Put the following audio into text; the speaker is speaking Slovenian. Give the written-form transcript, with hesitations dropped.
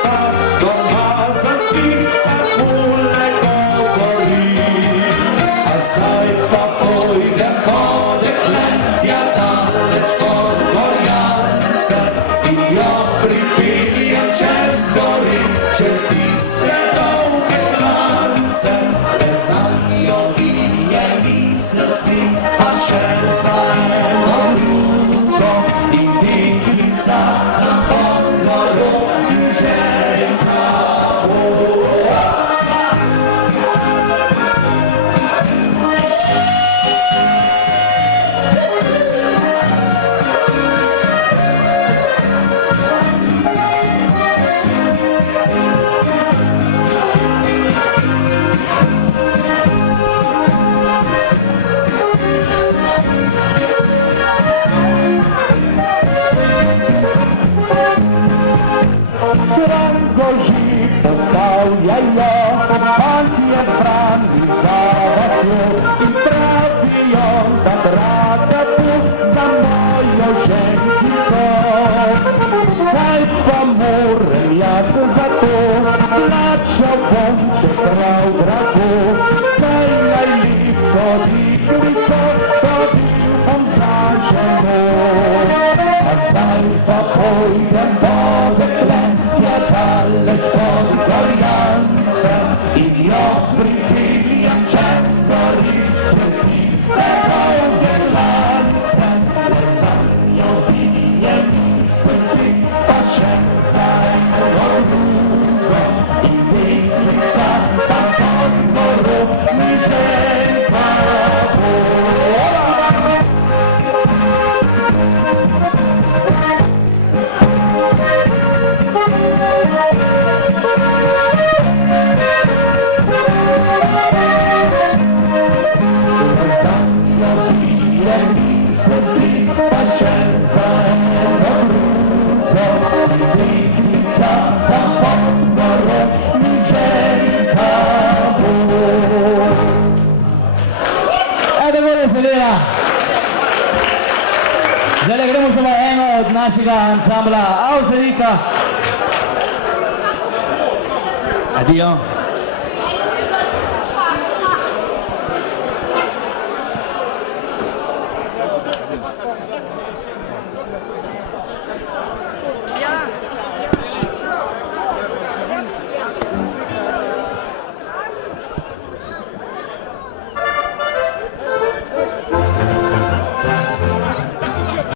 nosa, doma zaspi, takule govori. A zdaj pa pojdem po deklentja daleč pod Gorjance in jo pripeljem čez gori, čez tiste dolge klance. Bezanjo bije mi srci, pa še za eno drugo in deklica tam pod goro in željka bo. Šrangoži postavljajo, fantje strani za vasjo in pravijo, da draga tu za mojo ženkico. Kaj pa moram jaz za to, plačal bom čeprav drago, saj najlepšo deklico dobil bom za ženo. A zdaj pa pojdem po deklentja daleč pod Gorjance in jo pripeljem čez gori, čez tiste dolge klance. Le zanjo bije mi srci, pa še za eno drugo in deklica tam pod goro mi željka bo. Pa še za eno drugo in deklica tam pod goro mi željka bo. Tako je seveda. Zdaj gremo še v eno od našega ansambla Avsenika. Adijo.